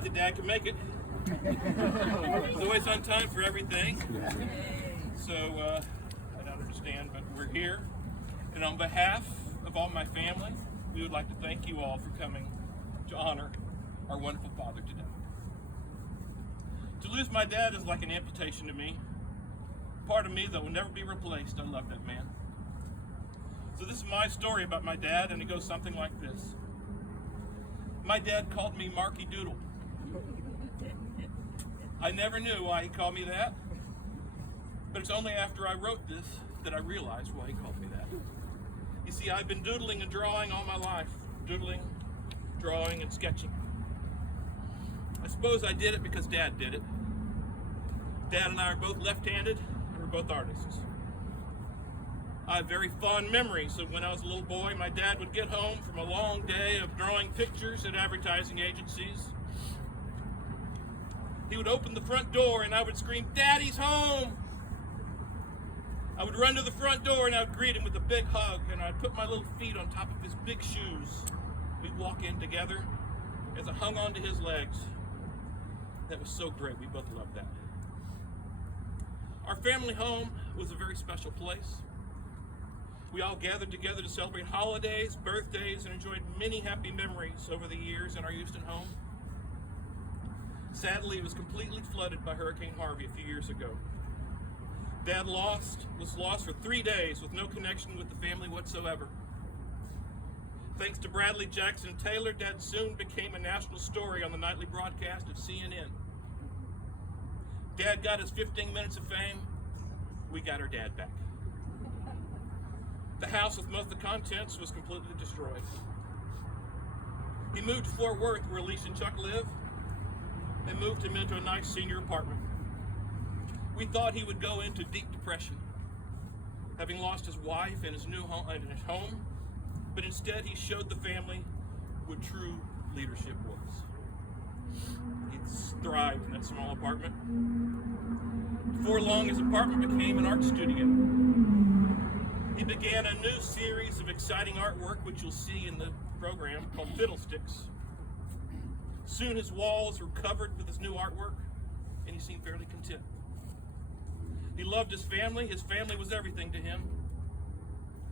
glad that Dad could make it. He's always on time for everything. So I don't understand, but we're here. And on behalf of all my family, we would like to thank you all for coming to honor our wonderful father today. To lose my dad is like an amputation to me. Part of me that will never be replaced. I love that man. So this is my story about my dad, and it goes something like this. My dad called me Marky Doodle. I never knew why he called me that, but it's only after I wrote this that I realized why he called me that. You see, I've been doodling and drawing all my life. Doodling, drawing, and sketching. I suppose I did it because Dad did it. Dad and I are both left-handed, and we're both artists. I have very fond memories of when I was a little boy. My dad would get home from a long day of drawing pictures at advertising agencies. He would open the front door and I would scream, "Daddy's home!" I would run to the front door and I would greet him with a big hug, and I'd put my little feet on top of his big shoes. We'd walk in together as I hung onto his legs. That was so great. We both loved that. Our family home was a very special place. We all gathered together to celebrate holidays, birthdays, and enjoyed many happy memories over the years in our Houston home. Sadly, it was completely flooded by Hurricane Harvey a few years ago. Dad was lost for 3 days with no connection with the family whatsoever. Thanks to Bradley, Jackson, and Taylor, Dad soon became a national story on the nightly broadcast of CNN. Dad got his 15 minutes of fame. We got our dad back. The house with most of the contents was completely destroyed. He moved to Fort Worth, where Alicia and Chuck live, and moved him into a nice senior apartment. We thought he would go into deep depression, having lost his wife and his new home, but instead he showed the family what true leadership was. He thrived in that small apartment. Before long, his apartment became an art studio. He began a new series of exciting artwork, which you'll see in the program, called Fiddlesticks. Soon his walls were covered with his new artwork, and he seemed fairly content. He loved his family. His family was everything to him,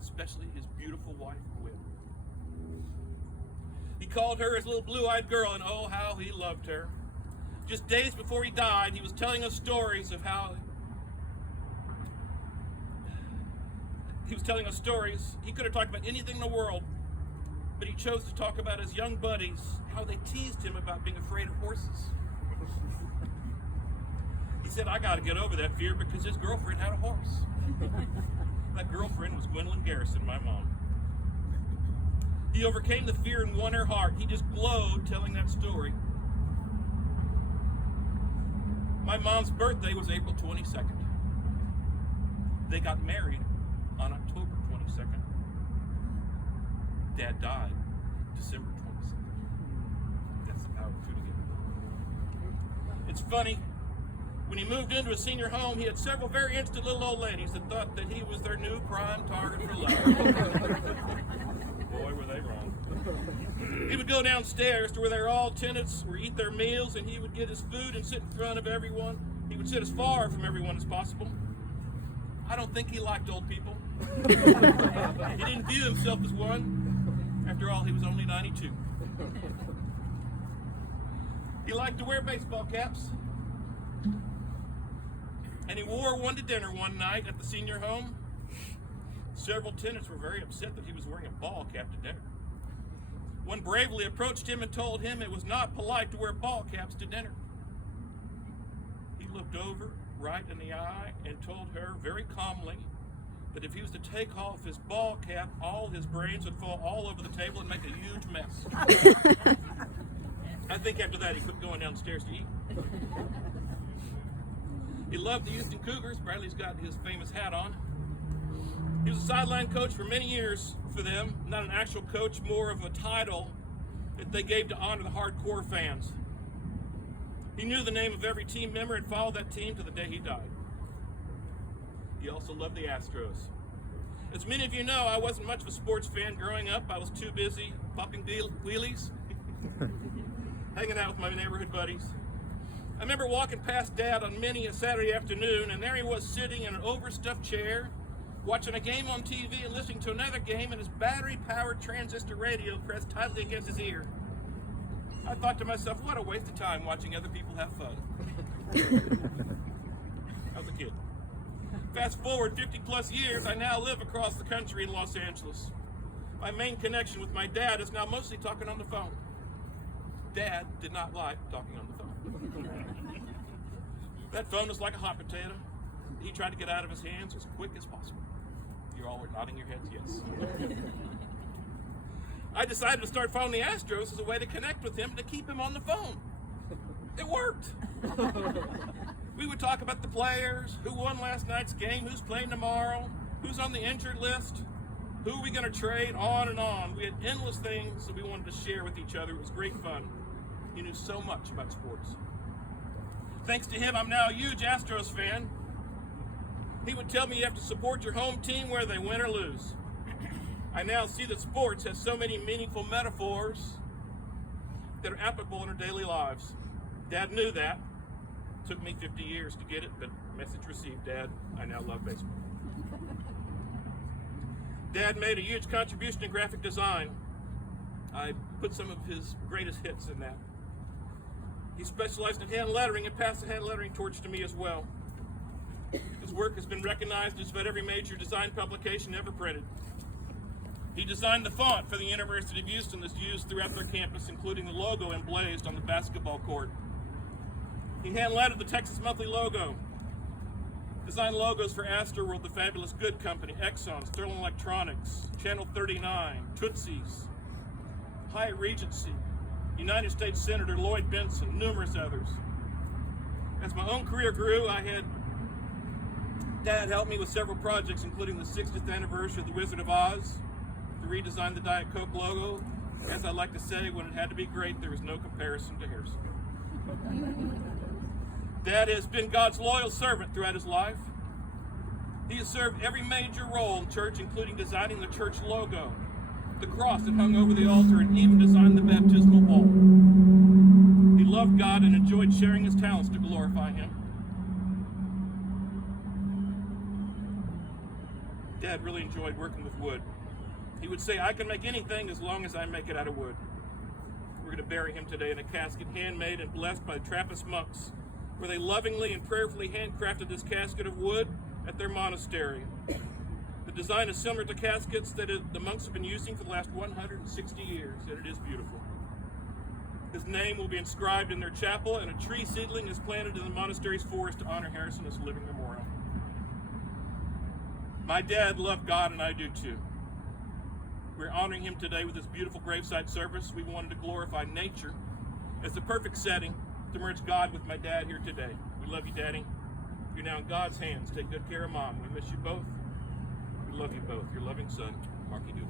especially his beautiful wife, Gwen. He called her his little blue-eyed girl, and oh, how he loved her. Just days before he died, he was telling us stories of how he could have talked about anything in the world, but he chose to talk about his young buddies, how they teased him about being afraid of horses. He said, "I got to get over that fear because his girlfriend had a horse." That girlfriend was Gwendolyn Garrison, my mom. He overcame the fear and won her heart. He just glowed telling that story. My mom's birthday was April 22nd. They got married on October 22nd. Dad died December 22nd. That's the power of two together. It's funny, when he moved into a senior home, he had several very interested little old ladies that thought that he was their new prime target for love. Boy, were they wrong. He would go downstairs to where they were all tenants, or eat their meals, and he would get his food and sit in front of everyone. He would sit as far from everyone as possible. I don't think he liked old people. He didn't view himself as one. After all, he was only 92. He liked to wear baseball caps. And he wore one to dinner one night at the senior home. Several tenants were very upset that he was wearing a ball cap to dinner. One bravely approached him and told him it was not polite to wear ball caps to dinner. He looked over right in the eye and told her very calmly that if he was to take off his ball cap, all his brains would fall all over the table and make a huge mess. I think after that he quit going downstairs to eat. He loved the Houston Cougars. Bradley's got his famous hat on. He was a sideline coach for many years for them. Not an actual coach, more of a title that they gave to honor the hardcore fans. He knew the name of every team member and followed that team to the day he died. He also loved the Astros. As many of you know, I wasn't much of a sports fan growing up. I was too busy popping wheelies. hanging out with my neighborhood buddies. I remember walking past Dad on many a Saturday afternoon, and there he was sitting in an overstuffed chair, watching a game on TV and listening to another game, and his battery-powered transistor radio pressed tightly against his ear. I thought to myself, what a waste of time watching other people have fun. I was a kid. Fast forward 50 plus years, I now live across the country in Los Angeles. My main connection with my dad is now mostly talking on the phone. Dad did not like talking on the phone. That phone was like a hot potato. He tried to get out of his hands as quick as possible. You all were nodding your heads yes. I decided to start following the Astros as a way to connect with him, to keep him on the phone. It worked. We would talk about the players, who won last night's game, who's playing tomorrow, who's on the injured list, who are we going to trade, on and on. We had endless things that we wanted to share with each other. It was great fun. He knew so much about sports. Thanks to him, I'm now a huge Astros fan. He would tell me you have to support your home team whether they win or lose. I now see that sports has so many meaningful metaphors that are applicable in our daily lives. Dad knew that. It took me 50 years to get it, but message received, Dad. I now love baseball. Dad made a huge contribution to graphic design. I put some of his greatest hits in that. He specialized in hand lettering and passed the hand lettering torch to me as well. His work has been recognized in just about every major design publication ever printed. He designed the font for the University of Houston that's used throughout their campus, including the logo emblazed on the basketball court. He hand-lettered the Texas Monthly logo, designed logos for Astroworld, the Fabulous Good Company, Exxon, Sterling Electronics, Channel 39, Tootsie's, Hyatt Regency, United States Senator Lloyd Benson, numerous others. As my own career grew, I had Dad help me with several projects, including the 60th anniversary of The Wizard of Oz, to redesign the Diet Coke logo. As I like to say, when it had to be great, there was no comparison to Harrison. Dad has been God's loyal servant throughout his life. He has served every major role in church, including designing the church logo, the cross that hung over the altar, and even designed the baptismal bowl. He loved God and enjoyed sharing his talents to glorify him. Dad really enjoyed working with wood. He would say, I can make anything as long as I make it out of wood. We're going to bury him today in a casket handmade and blessed by Trappist monks, where they lovingly and prayerfully handcrafted this casket of wood at their monastery. The design is similar to caskets that the monks have been using for the last 160 years, and it is beautiful. His name will be inscribed in their chapel, and a tree seedling is planted in the monastery's forest to honor Harrison as a living memorial. My dad loved God, and I do too. We're honoring him today with this beautiful graveside service. We wanted to glorify nature as the perfect setting to merge God with my dad here today. We love you, Daddy. You're now in God's hands. Take good care of Mom. We miss you both. We love you both. Your loving son, Marky Doodle.